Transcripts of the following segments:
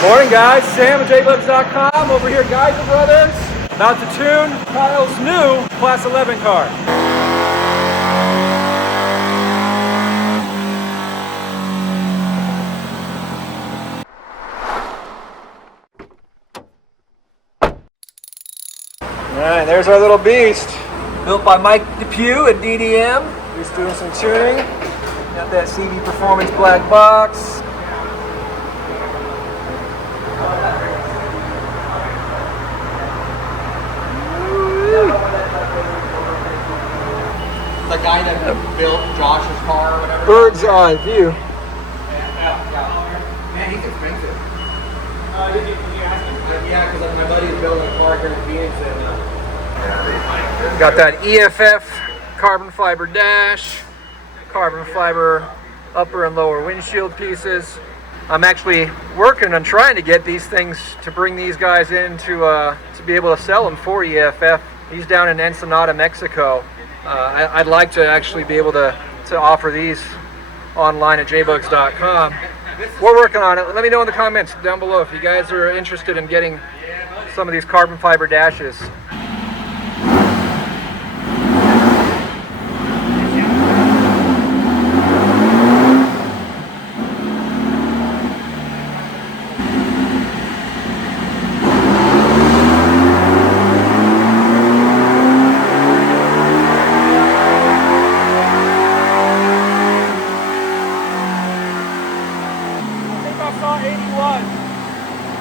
Morning guys, Sam at JBugs.com over here at Geiser Brothers, about to tune Kyle's new Class 11 car. Alright, there's our little beast, built by Mike Depue at DDM. He's doing some tuning. Got that CV Performance black box. The guy that built Josh's car or whatever. Bird's eye view. Man, he's expensive. Did you ask him? Yeah, because like my buddy is building a car here in Phoenix and got that EFF carbon fiber dash, carbon fiber upper and lower windshield pieces. I'm actually working on trying to get these things to bring these guys in to be able to sell them for EFF. He's down in Ensenada, Mexico. I'd like to actually be able to offer these online at JBugs.com. We're working on it. Let me know in the comments down below if you guys are interested in getting some of these carbon fiber dashes.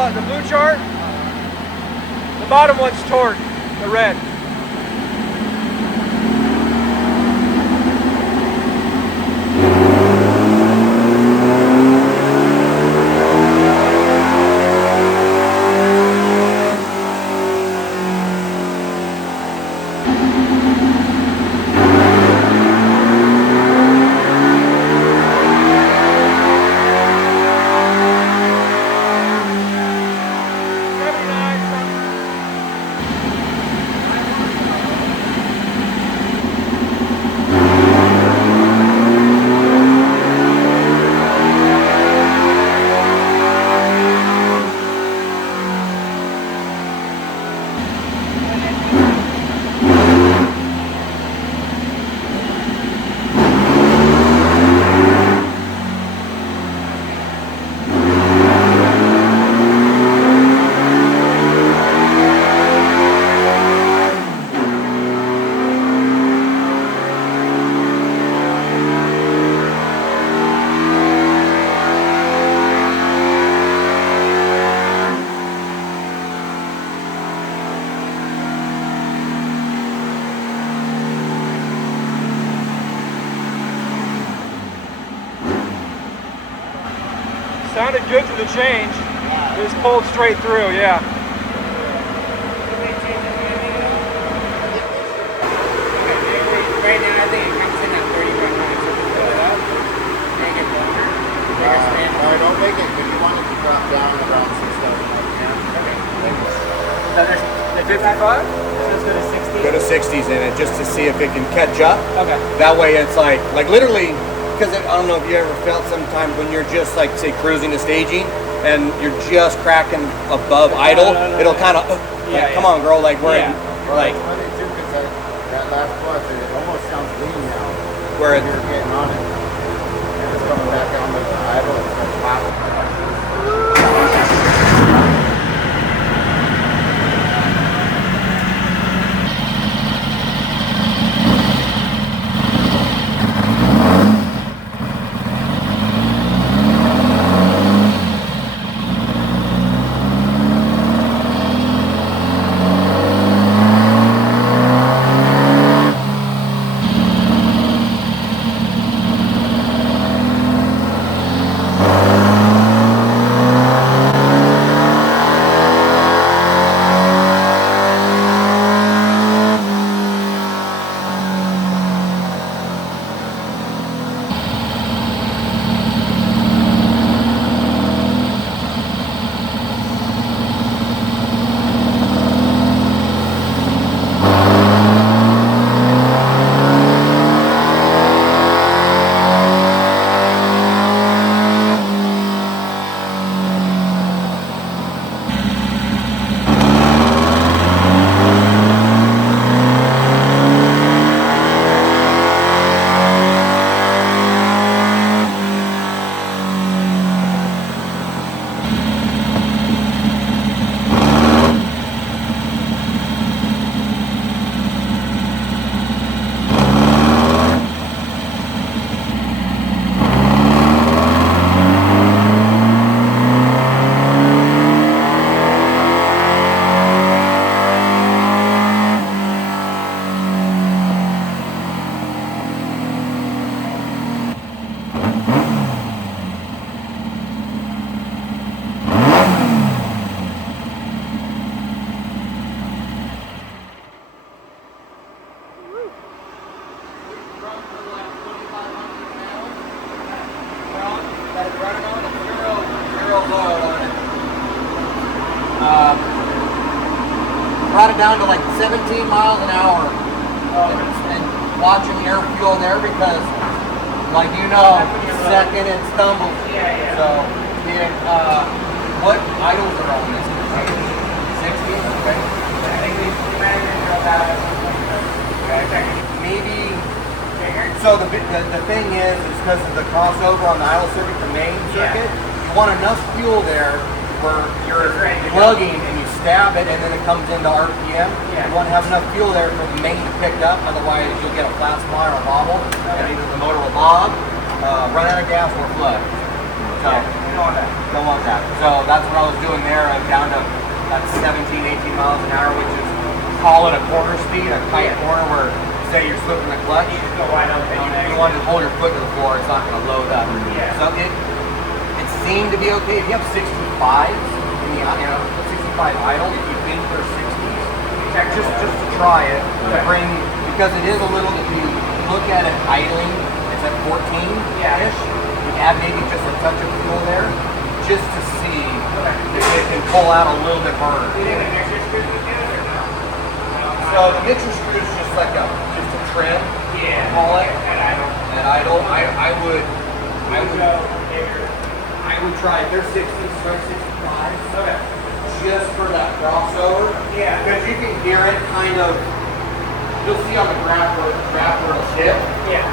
The blue chart, the bottom one's torque, the red. Sounded good to the change. It was pulled straight through, yeah. right now I think it comes in at 31 minutes. Make it longer. No, don't make it because you want it to drop down around 6,000. Okay. 55? Let's go to 60. Go to 60s in it just to see if it can catch up. Okay. That way it's like literally, because I don't know if you ever felt sometimes when you're just like say cruising to staging and you're just cracking above idle, it'll kind of come on girl, like we're like funny too because that last clutch it almost sounds lean now where you're getting on it and it's coming back down to the idle and it's like popping. brought it down to like 17 miles an hour. And watching air fuel there because, like you know, second it stumbles. So, what idles are on this? 60? Okay. Maybe. So the thing is because of the crossover on the idle circuit, the main circuit, you want enough fuel there where you're plugging and you stab it and then it comes into RPM. You want to have enough fuel there for the main to pick up, otherwise you'll get a flat spot or a bobble, and either the motor will bob, run out of gas, or flood. So, don't want that. So that's what I was doing there. I'm down to that 17, 18 miles an hour, which is, call it a corner speed, a tight corner where, say you're slipping the clutch, you want to hold your foot to the floor, it's not going to load up. So it seemed to be okay. If you have 65s, in the, 65 idle, if you think they're 60s, just to try it, to bring, because it is a little, if you look at it idling, it's at 14-ish, you add maybe just a touch of fuel there, just to see if it can pull out a little bit harder. So the mixer screw is just like a trim, call it, at idle. I would try, if they're 60s, try 65s. Okay. Just for that crossover. Yeah. Because you can hear it kind of, you'll see on the graph where it'll hit. Yeah.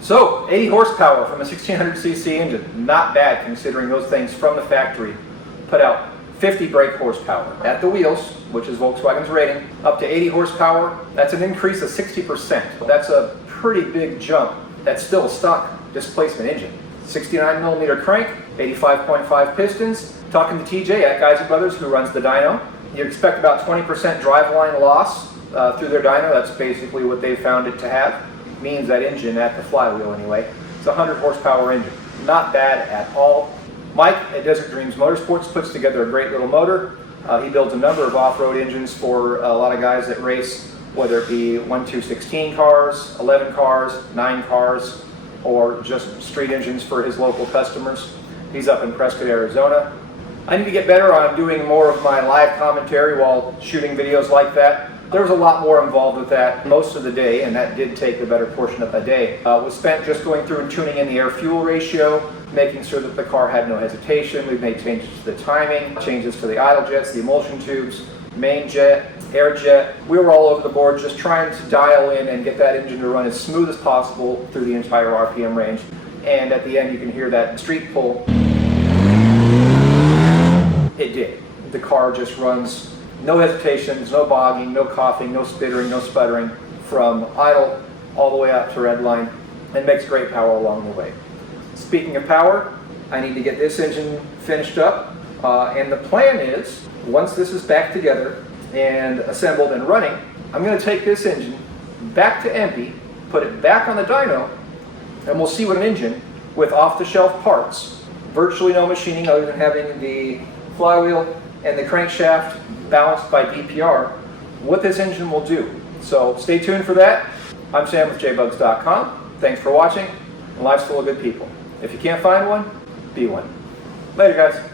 So 80 horsepower from a 1600cc engine, not bad considering those things from the factory put out 50 brake horsepower. At the wheels, which is Volkswagen's rating, up to 80 horsepower, that's an increase of 60%. That's a pretty big jump. That's still a stock displacement engine. 69mm crank, 85.5 pistons. Talking to TJ at Geiser Brothers, who runs the dyno, you expect about 20% driveline loss through their dyno. That's basically what they found it to have. Means that engine at the flywheel anyway. It's a 100 horsepower engine. Not bad at all. Mike at Desert Dream Motorsports puts together a great little motor. He builds a number of off-road engines for a lot of guys that race, whether it be 1-2-16 cars, 11 cars, 9 cars, or just street engines for his local customers. He's up in Prescott, Arizona. I need to get better on doing more of my live commentary while shooting videos like that. There was a lot more involved with that most of the day, and that did take the better portion of the day. Was spent just going through and tuning in the air-fuel ratio, making sure that the car had no hesitation. We've made changes to the timing, changes to the idle jets, the emulsion tubes, main jet, air jet. We were all over the board just trying to dial in and get that engine to run as smooth as possible through the entire RPM range. And at the end you can hear that street pull. It did. The car just runs, no hesitations, no bogging, no coughing, no spittering, no sputtering, from idle all the way up to red line, and makes great power along the way. Speaking of power, I need to get this engine finished up, and the plan is, once this is back together and assembled and running, I'm going to take this engine back to empty, put it back on the dyno, and we'll see what an engine with off-the-shelf parts, virtually no machining other than having the flywheel and the crankshaft balanced by DPR, what this engine will do. So stay tuned for that. I'm Sam with JBugs.com. Thanks for watching, and life's full of good people. If you can't find one, be one. Later, guys.